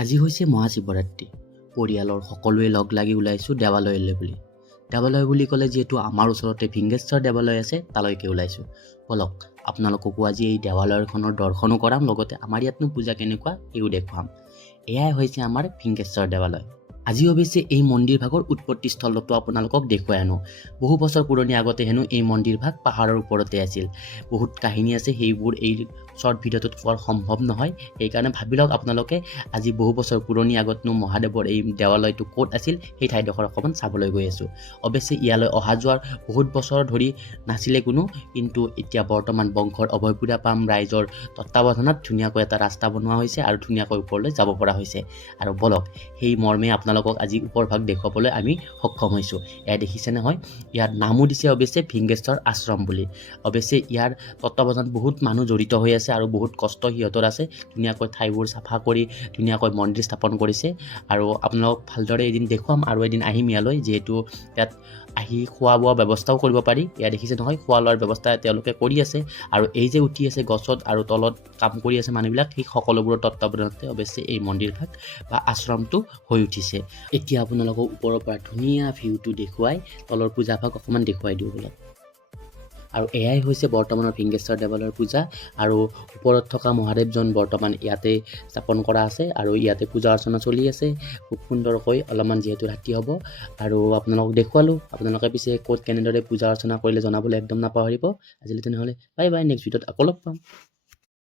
আজি হৈছে মহাশিৱৰাত্ৰি। পৰিয়ালৰ সকলোৱে লগ লাগি ওলাইছোঁ দেৱালয়লৈ বুলি। দেৱালয় বুলি ক'লে যিহেতু আমাৰ ওচৰতে ভিংগেশ্বৰ দেৱালয় আছে, তালৈকে ওলাইছোঁ। বলক আপোনালোককো আজি এই দেৱালয়খনৰ দৰ্শনো কৰাম, লগতে আমাৰ ইয়াতনো পূজা কেনেকুৱা এও দেখুৱাম। এয়াই হৈছে আমাৰ ভিংগেশ্বৰ দেৱালয়। আজি অৱশ্যে এই মন্দিৰ ভাগৰ উৎপত্তি স্থলতো আপোনালোকক দেখুৱাই আনো। বহু বছৰ পুৰণি আগতে হেনো এই মন্দিৰ ভাগ পাহাৰৰ ওপৰতে আছিল। বহুত কাহিনী আছে, সেইবোৰ এই শ্বৰ্ট ভিডিঅ'টোত কোৱাৰ সম্ভৱ নহয়। সেইকাৰণে ভাবি লওক আপোনালোকে আজি বহু বছৰ পুৰণি আগতনো মহাদেৱৰ এই দেৱালয়টো ক'ত আছিল সেই ঠাইডোখৰ অকণমান চাবলৈ গৈ আছোঁ। অৱশ্যে ইয়ালৈ অহা যোৱাৰ বহুত বছৰ ধৰি নাছিলে কোনো, কিন্তু এতিয়া বৰ্তমান বংশৰ অভয়পুৰাপাম ৰাইজৰ তত্ত্বাৱধানত ধুনীয়াকৈ এটা ৰাস্তা বনোৱা হৈছে আৰু ধুনীয়াকৈ ওপৰলৈ যাব পৰা হৈছে। আৰু বলক সেই মৰ্মে আপোনালোকক আজি ওপৰভাগ দেখুৱাবলৈ আমি সক্ষম হৈছোঁ। এয়া দেখিছে নহয়, ইয়াত নামো দিছে অৱশ্যে ভিংগেশ্বৰ আশ্ৰম বুলি। অৱশ্যে ইয়াৰ তত্ত্বাৱধানত বহুত মানুহ জড়িত হৈ আছে আৰু বহুত কষ্ট সিহঁতৰ আছে। ধুনীয়াকৈ ঠাইবোৰ চাফা কৰি ধুনীয়াকৈ মন্দিৰ স্থাপন কৰিছে। আৰু আপোনালোকক ভালদৰে এদিন দেখুৱাম আৰু এদিন আহিম ইয়ালৈ, যিহেতু ইয়াত আহি খোৱা বোৱা ব্যৱস্থাও কৰিব পাৰি। এয়া দেখিছে নহয়, খোৱা লোৱাৰ ব্যৱস্থা তেওঁলোকে কৰি আছে। আৰু এই যে উঠি আছে গছত আৰু তলত কাম কৰি আছে মানুহবিলাক, সেই সকলোবোৰৰ তত্ত্বাৱধানতে অৱশ্যে এই মন্দিৰ ভাগ বা আশ্ৰমটো হৈ উঠিছে। এতিয়া আপোনালোকক ওপৰৰ পৰা ধুনীয়া ভিউটো দেখুৱাই তলৰ পূজাভাগ অকণমান দেখুৱাই দিওঁ বলক। আৰু এয়াই হৈছে বৰ্তমানৰ ভিংগেশ্বৰ দেৱালয়ৰ পূজা। আৰু ওপৰত থকা মহাদেৱজন বৰ্তমান ইয়াতে স্থাপন কৰা আছে আৰু ইয়াতে পূজা অৰ্চনা চলি আছে খুব সুন্দৰকৈ। অলপমান যিহেতু ৰাতি হ'ব আৰু আপোনালোকক দেখুৱালোঁ। আপোনালোকে পিছে ক'ত কেনেদৰে পূজা অৰ্চনা কৰিলে জনাবলৈ একদম নাপাহৰিব। আজিলৈ তেনেহ'লে বাই বাই, নেক্সট ভিডিঅ'ত আকৌ লগ পাম।